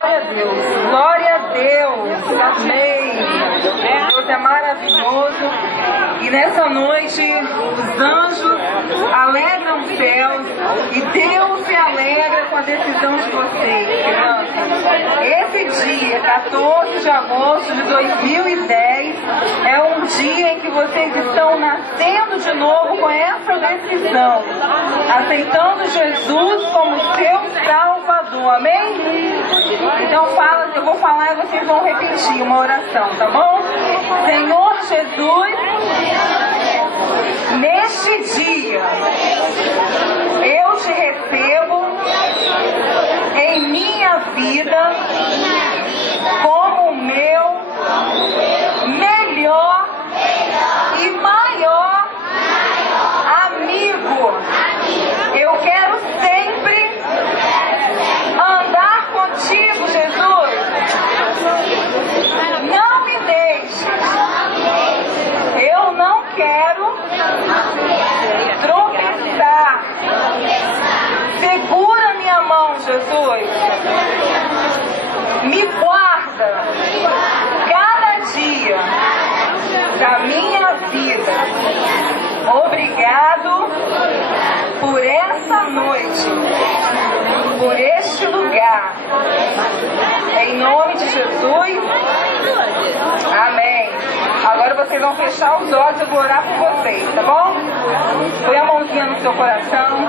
Glória a Deus, amém. Deus é maravilhoso e nessa noite os anjos alegram os céus e Deus se alegra com a decisão de vocês, crianças. Esse dia, 14 de agosto de 2010, é um dia em que vocês estão nascendo de novo com essa decisão, aceitando Jesus como seu Salvador, amém? Então eu vou falar e vocês vão repetir uma oração, tá bom? Senhor Jesus, neste dia eu te recebo em minha vida como meu melhor e maior amigo. Eu quero sempre andar contigo, Jesus. Não me deixe. Eu não quero tropeçar. Segura minha mão, Jesus. Me guarda cada dia da minha vida. Obrigado por essa noite, por este lugar. Em nome de Jesus. Amém. Agora vocês vão fechar os olhos, eu vou orar por vocês, tá bom? Põe a mãozinha no seu coração.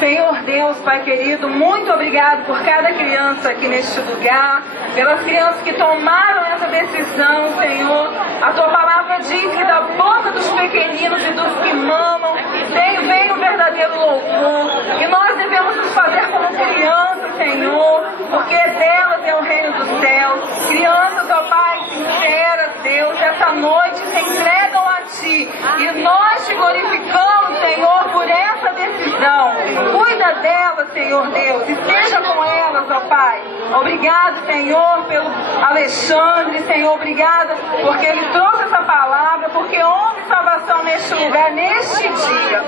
Senhor Deus, Pai querido, muito obrigado por cada criança aqui neste lugar, pelas crianças que tomaram essa decisão, Senhor. A Tua palavra diz que da boca dos pequeninos e dos que mamam vem o verdadeiro louvor. E nós devemos nos fazer como crianças, Senhor, porque delas é o reino dos céus. Crianças, ó Pai, sinceras, Deus, essa noite se entregam a Ti. E nós te glorificamos, Senhor, por essa decisão. Cuida delas, Senhor Deus, e esteja com elas, ó Pai. Obrigado, Senhor, pelo Alexandre, Senhor, obrigada porque ele trouxe essa palavra, porque houve salvação neste lugar, neste dia.